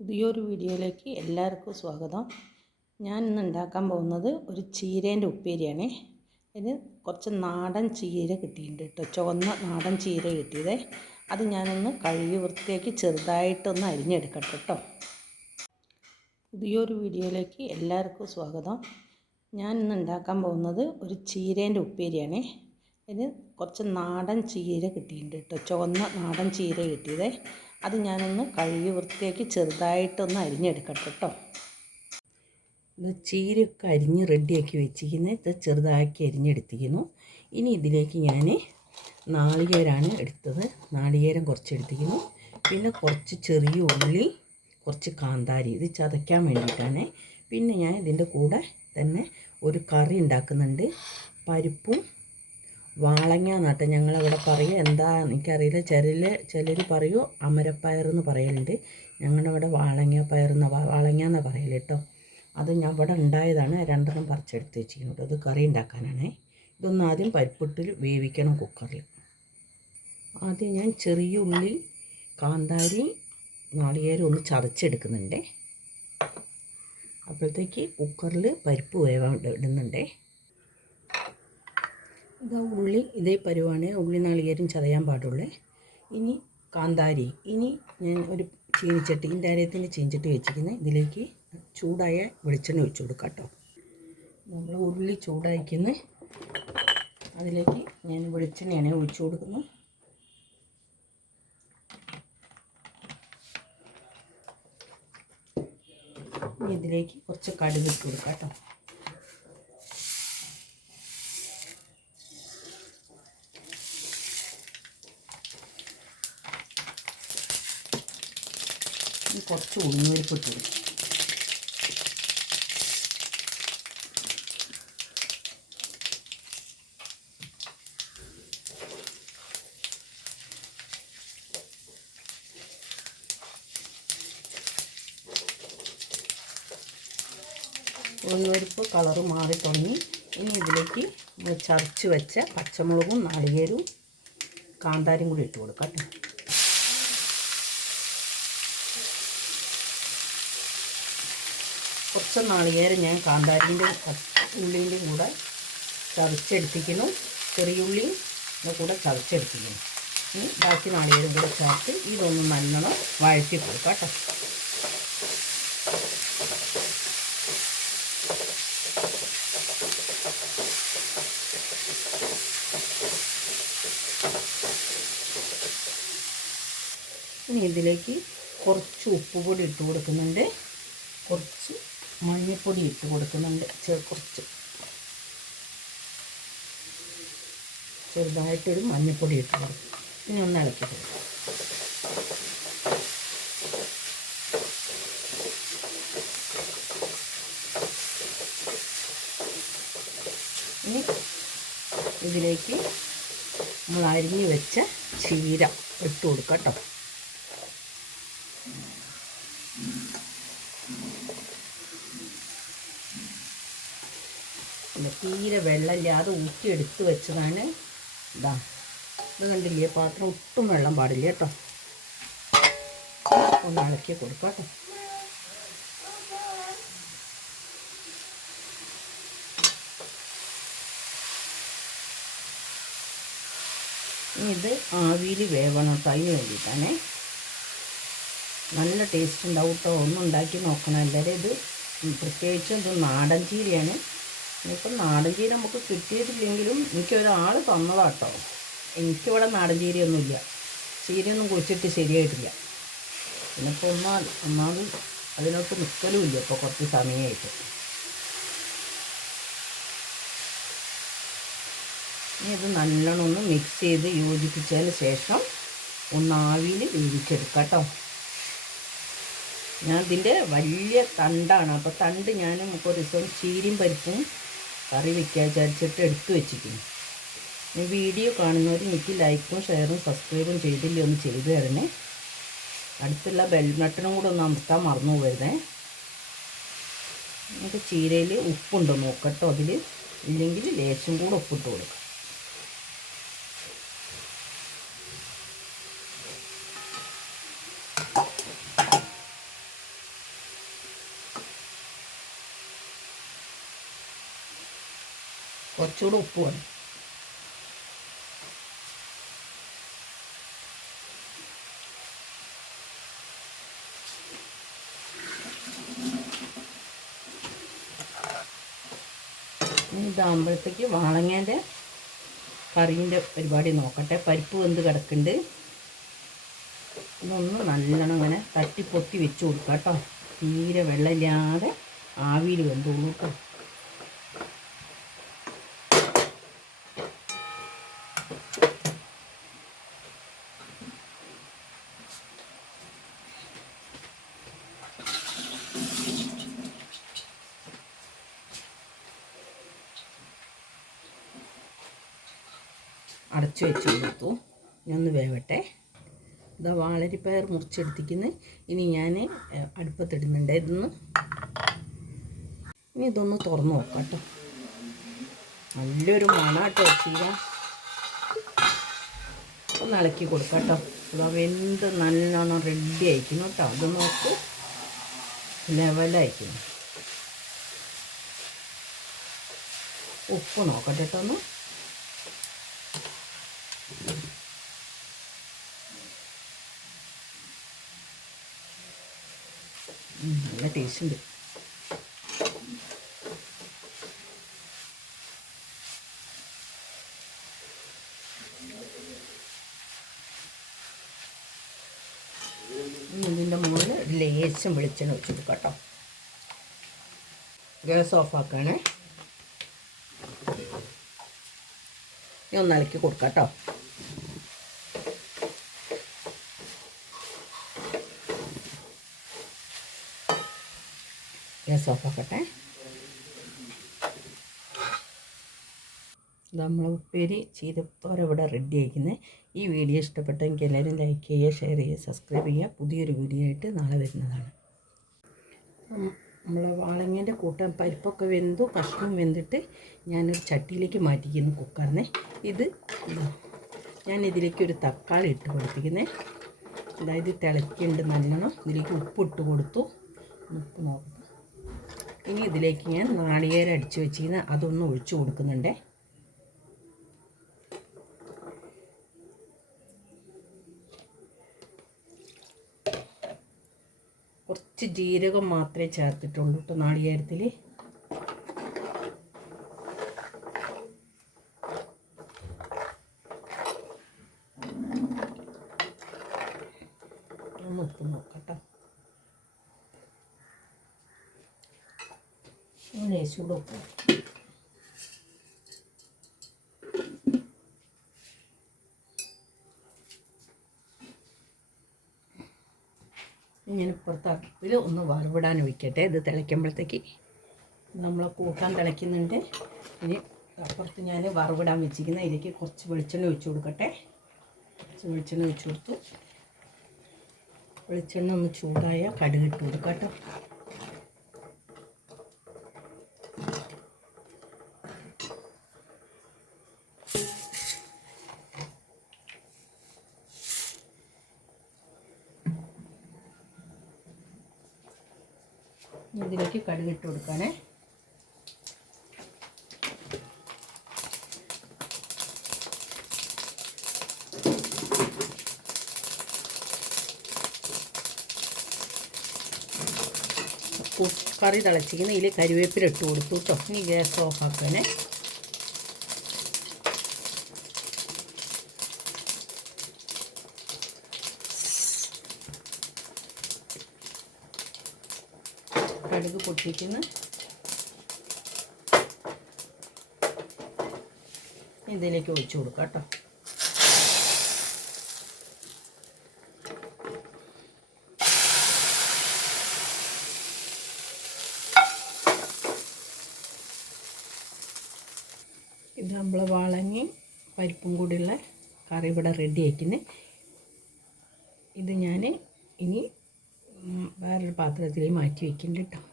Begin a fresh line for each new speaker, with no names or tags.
പുതിയൊരു വീഡിയോയിലേക്ക് എല്ലാവർക്കും സ്വാഗതം. ഞാൻ ഇന്ന് ഉണ്ടാക്കാൻ പോകുന്നത് ഒരു ചീരേന്റെ ഉപ്പേരിയാണേ. അതിന് കുറച്ച് നാടൻ ചീര കിട്ടിയിട്ടുണ്ട് കേട്ടോ. ചുവന്ന നാടൻ ചീര കിട്ടിയത്. അത് ഞാനൊന്ന് കഴുകി വൃത്തിയാക്കി ചെറുതായിട്ടൊന്ന് അരിഞ്ഞെടുക്കട്ടെ കേട്ടോ. പുതിയൊരു വീഡിയോയിലേക്ക് എല്ലാവർക്കും സ്വാഗതം. ഞാൻ ഇന്ന് ഉണ്ടാക്കാൻ പോകുന്നത് ഒരു ചീരേന്റെ ഉപ്പേരിയാണേ. അതിന് കുറച്ച് നാടൻ ചീര കിട്ടിയിട്ടുണ്ട് കേട്ടോ. ചുവന്ന നാടൻ ചീര കിട്ടിയത്. അത് ഞാനൊന്ന് കഴുകി വൃത്തിയാക്കി ചെറുതായിട്ടൊന്ന് അരിഞ്ഞെടുക്കട്ടെ കേട്ടോ. ഇത് ചീരയൊക്കെ അരിഞ്ഞ് റെഡിയാക്കി വെച്ചിരിക്കുന്നത്. ഇത് ചെറുതാക്കി അരിഞ്ഞെടുത്തിരിക്കുന്നു. ഇനി ഇതിലേക്ക് ഞാൻ നാളികേരമാണ് എടുത്തത്. നാളികേരം കുറച്ച് എടുത്തിരിക്കുന്നു പിന്നെ കുറച്ച് ചെറിയ ഉള്ളി കുറച്ച് കാന്താരി. ഇത് ചതയ്ക്കാൻ വേണ്ടിയിട്ടാണ്. പിന്നെ ഞാൻ ഇതിന്റെ കൂടെ തന്നെ ഒരു കറി ഉണ്ടാക്കുന്നുണ്ട്. പരിപ്പും വാളങ്ങ നട്ട് ഞങ്ങളവിടെ പറയും. എന്താ എനിക്കറിയില്ല. ചിലർ ചിലർ പറയൂ അമരപ്പയർ എന്ന് പറയലുണ്ട്. ഞങ്ങളുടെ ഇവിടെ വാളങ്ങ പയർ എന്ന വാളങ്ങ എന്നാണ് പറയൽ കേട്ടോ അത് ഞാൻ ഇവിടെ ഉണ്ടായതാണ്. രണ്ടെണ്ണം പറിച്ചെടുത്ത് വെച്ചിരിക്കുന്നത് അത് കറി ഉണ്ടാക്കാനാണ്. ഇതൊന്ന് ആദ്യം പരിപ്പിട്ടിൽ വേവിക്കണം കുക്കറിൽ ആദ്യം ഞാൻ ചെറിയ ഉള്ളി കാന്താരി നാളികേരം ഒന്ന് ചതച്ചെടുക്കുന്നുണ്ട്. അപ്പോഴത്തേക്ക് കുക്കറിൽ പരിപ്പ് വേവാൻ ഇടുന്നുണ്ടേ. ഇതാ ഉള്ളി ഇതേ പരുവാണ്. ഉള്ളി നാളികേരം ചതയാൻ പാടുള്ളേ. ഇനി കാന്താരി. ഇനി ഞാൻ ഒരു ചീനിച്ചട്ടി എന്റെ അരയത്തിന്റെ ചീനിച്ചട്ടി വെച്ചിരിക്കുന്നത് ഇതിലേക്ക് ചൂടായ വെളിച്ചെണ്ണ ഒഴിച്ചു കൊടുക്കാം കേട്ടോ. നമ്മൾ ഉള്ളി ചൂടായിക്കുന്ന. അതിലേക്ക് ഞാൻ വെളിച്ചെണ്ണയാണ് ഒഴിച്ചു കൊടുക്കുന്നത് ഇതിലേക്ക് കുറച്ച് കടുക് ഇട്ട് കൊടുക്കാം കേട്ടോ. കുറച്ച് ഉഴുന്നുപരിപ്പ് ഇട്ട് കൊടുക്കും. ഉഴുന്നുപരിപ്പ് കളറ് മാറി തുടങ്ങി. ഇനി ഇതിലേക്ക് നമ്മൾ ചതച്ച് വെച്ച പച്ചമുളകും നാളികേരവും കാന്താരിയും കൂടി ഇട്ട് കൊടുക്കാം കേട്ടോ. കുറച്ച് നാളികേരം ഞാൻ കാന്താരിന്റെ ഉള്ളിന്റെയും കൂടെ ചതച്ചെടുപ്പിക്കുന്നു ചെറിയുള്ളിയും കൂടെ ചതച്ചെടുപ്പിക്കുന്നു ഇനി ബാക്കി നാളികേരം കൂടെ ചേർത്ത് ഇതൊന്ന് നല്ലോണം വഴറ്റി കൊടുക്കാം കേട്ടോ. ഇനി ഇതിലേക്ക് കുറച്ച് ഉപ്പ് പൊടി ഇട്ട് കൊടുക്കുന്നുണ്ട്. കുറച്ച് മഞ്ഞൾപ്പൊടി ഇട്ട് കൊടുക്കുന്നുണ്ട്. കുറച്ച്. ചെറുതായിട്ടൊരു മഞ്ഞൾപ്പൊടി ഇട്ട് കൊടുക്കും. ഇനി ഒന്ന് ഇളക്കി ഇനി ഇതിലേക്ക് നമ്മൾ അരിഞ്ഞ് വെച്ച ചീര ഇട്ട് കൊടുക്കാം കേട്ടോ. പിന്നെ തീരെ വെള്ളമില്ലാതെ ഊറ്റി എടുത്ത് വെച്ചതാണ്. ഇതാ ഇത് കണ്ടില്ലേ? പാത്രം ഒട്ടും വെള്ളം പാടില്ല കേട്ടോ. ഒന്ന് ഇളക്കി കൊടുക്കാം ഇത് ആവിയിൽ വേവണം കേട്ടോ വേണ്ടിയിട്ടാണേ. നല്ല ടേസ്റ്റ് ഉണ്ടാവും കേട്ടോ. ഒന്ന് ഉണ്ടാക്കി നോക്കണം. എല്ലാവരും ഇത് പ്രത്യേകിച്ച് ഇത് നാടൻ ചീരയാണ്. ഇനിയിപ്പം നാടൻ ചീര നമുക്ക് കിട്ടിയിട്ടില്ലെങ്കിലും എനിക്കൊരാൾ തന്നതാട്ടോ. എനിക്കിവിടെ നാടൻ ചീരയൊന്നുമില്ല ചീരയൊന്നും കുഴിച്ചിട്ട് ശരിയായിട്ടില്ല. പിന്നിപ്പോൾ ഒന്നാൽ ഒന്നാമത് നിൽക്കലും നിൽക്കലുമില്ല ഇപ്പോൾ കുറച്ച് സമയമായിട്ട് ഇനി ഇത് നല്ലോണം ഒന്ന് മിക്സ് ചെയ്ത് യോജിപ്പിച്ചതിന് ശേഷം ഒന്ന് വേവിച്ചെടുക്കാം കേട്ടോ. ഞാൻ ഇതിന്റെ വലിയ തണ്ടാണ്. അപ്പോൾ തണ്ട് ഞാൻ ഇപ്പോൾ ദിവസം ചീരയും പരിപ്പും കറി വയ്ക്കാൻ വിചാരിച്ചിട്ട് എടുത്തു വെച്ചിരിക്കുന്നു. വീഡിയോ കാണുന്നവർ എനിക്ക് ലൈക്കും ഷെയറും സബ്സ്ക്രൈബും ചെയ്തില്ലേ ഒന്ന് ചെയ്തു തരണേ. അടുത്തുള്ള ബെൽ ബട്ടണും കൂടെ ഒന്ന് അമർത്താൻ മറന്നു പോകരുതേ. നമുക്ക് ചീരയിൽ ഉപ്പുണ്ടോ നോക്കട്ടോ അതിൽ ഇല്ലെങ്കിൽ ലേശം കൂടെ ഉപ്പിട്ട് കൊടുക്കാം. കുറച്ചുകൂടെ ഉപ്പ് വേണം. ഇതാകുമ്പോഴത്തേക്ക് വാളങ്ങേന്റെ കറീന്റെ പരിപാടി നോക്കട്ടെ. പരിപ്പ് വെന്ത് കിടക്കുന്നുണ്ട്. ഇതൊന്ന് നല്ലോണം ഇങ്ങനെ തട്ടിപ്പൊത്തി വെച്ച് കൊടുക്കാം കേട്ടോ. തീരെ വെള്ളമില്ലാതെ ആവിയിൽ വെന്തോളൂ കേട്ടോ അടച്ചു വെച്ച് കൊടുത്തു. ഒന്ന് വേവട്ടെ. ഇതാ വാളരിപ്പയർ മുറിച്ചെടുത്തിക്കുന്നത് ഇനി ഞാൻ അടുപ്പത്തിടുന്നുണ്ട്. ഇതൊന്ന് ഇനി ഇതൊന്ന് തുറന്ന് നോക്കാം കേട്ടോ. നല്ലൊരു മണാട്ടോ ചീര. ഒന്ന് ഇളക്കി കൊടുക്കാം കേട്ടോ. ഇതാ വെന്ത് നല്ലോണം റെഡി ആയിരിക്കുന്നു കേട്ടോ. അത് നോക്കൂ. ലെവലായിരിക്കുന്നു ഉപ്പ് നോക്കട്ടെ കേട്ടോ ഒന്ന്. നല്ല ടേസ്റ്റ് ഉണ്ട്. ഇതിന്റെ മുകളിൽ ലേശം വെളിച്ചെണ്ണ വെച്ച് കൊടുക്കാം കേട്ടോ ഗ്യാസ് ഓഫ് ഇനി ഒന്ന് കൊടുക്കാം കേട്ടോ ഗ്യാസ് ഓഫാക്കട്ടെ നമ്മൾ ഉപ്പേരി ചീരത്തോര ഇവിടെ റെഡി ആയിരിക്കുന്നത് ഈ വീഡിയോ ഇഷ്ടപ്പെട്ടെങ്കിൽ എല്ലാവരും ലൈക്ക് ചെയ്യുക ഷെയർ ചെയ്യുക സബ്സ്ക്രൈബ് ചെയ്യുക. പുതിയൊരു വീഡിയോ ആയിട്ട് നാളെ വരുന്നതാണ്. നമ്മൾ വാളങ്ങേന്റെ കൂട്ടം പരിപ്പൊക്കെ വെന്തു കഷ്ണം വെന്തിട്ട് ഞാനൊരു ചട്ടിയിലേക്ക് മാറ്റിക്കുന്നു കുക്കറിനെ. ഇത് ഞാൻ ഇതിലേക്ക് ഒരു തക്കാളി ഇട്ട് കൊടുത്തിരിക്കുന്നത് അതായത് തിളക്കിയുണ്ട് നല്ലോണം. ഇതിലേക്ക് ഉപ്പ് ഇട്ട് കൊടുത്തു. ഉപ്പ് നോക്കുന്നു ഇനി ഇതിലേക്ക് ഞാൻ നാളികേരം അടിച്ചു വെച്ചിരുന്ന അതൊന്ന് ഒഴിച്ചു കൊടുക്കുന്നുണ്ടേ. കുറച്ച് ജീരകം മാത്രമേ ചേർത്തിട്ടുള്ളൂ കേട്ടോ നാളികേരത്തിൽ ഒന്ന് ഉപ്പ് നോക്കട്ടോ ലേശൂടെ ഉപ്പ് ഇങ്ങനെ ഇപ്പുറത്ത് ഒന്ന് വറവിടാൻ വയ്ക്കട്ടെ ഇത് തിളയ്ക്കുമ്പോഴത്തേക്ക് നമ്മൾ കൂട്ടാൻ തിളയ്ക്കുന്നുണ്ട്. ഇനി അപ്പുറത്ത് ഞാൻ വറവിടാൻ വെച്ചിരിക്കുന്ന ഇതിലേക്ക് കുറച്ച് വെളിച്ചെണ്ണ ഒഴിച്ചു കൊടുക്കട്ടെ. കുറച്ച് വെളിച്ചെണ്ണ ഒഴിച്ചു കൊടുത്തു. വെളിച്ചെണ്ണ ഒന്ന് ചൂടായ കടുകിട്ട് കൊടുക്കാം കേട്ടോ. ഇതിലേക്ക് കടുകിട്ട് കൊടുക്കാനേ. കറി തിളച്ചിരിക്കുന്ന ഇതിൽ കരിവേപ്പില ഇട്ട് കൊടുത്തു കേട്ടോ. ഇനി ഗ്യാസ് ഓഫ് ആക്കാനേ കടുക് പൊട്ടിക്കുന്നു. ഇതിലേക്ക് ഒഴിച്ചു കൊടുക്കാം കേട്ടോ. ഇത് നമ്മൾ വളങ്ങി പരിപ്പും കൂടിയുള്ള കറി ഇവിടെ റെഡി ആക്കുന്നത് ഇത് ഞാൻ ഇനി വേറൊരു പാത്രത്തിൽ മാറ്റി വയ്ക്കുന്നുണ്ട് കേട്ടോ.